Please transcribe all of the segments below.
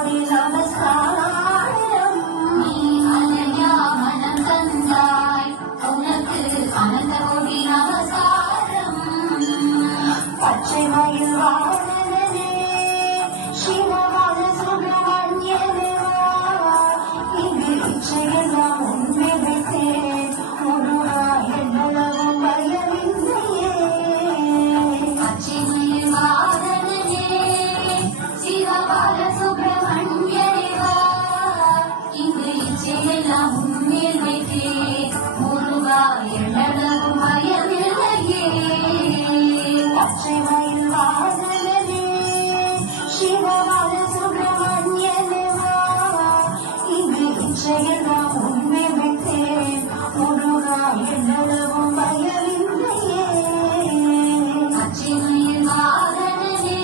கோடி நமஸ்காரம். நீ அனன்யா மனம் தந்தாய் உனக்கு அனந்த கோடி நமஸ்காரம். பச்சை மயில் வாகனனே சிவபால சுப்பிரமணியனே இங்கு இச்சையெல்லாம் உண்மை வைத்தேன் முருகா என்னளவும் பயமில்லையே. பச்சை மயில் வாகனனே சிவபால சுப்பிரமணியனே இங்கு இச்சையெல்லாம் உன்மேல் வைத்தேன் முருகா என்னளவும் பயமில்லையே. பச்சை மயில் வாகனனே சிவபால சுப்பிரமணியனே இங்கு இச்சையெல்லாம் உண்மை வைத்தேன் முருகா என்னளவும் பயமில்லையே. பச்சை மயில் வாகனனே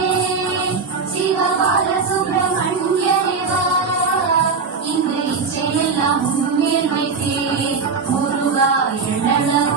சிவபால சுப்பிரமணியனே இங்கு இச்சையெல்லாம் உன்மேல் வைத்தேன் முருகா என்னளவும்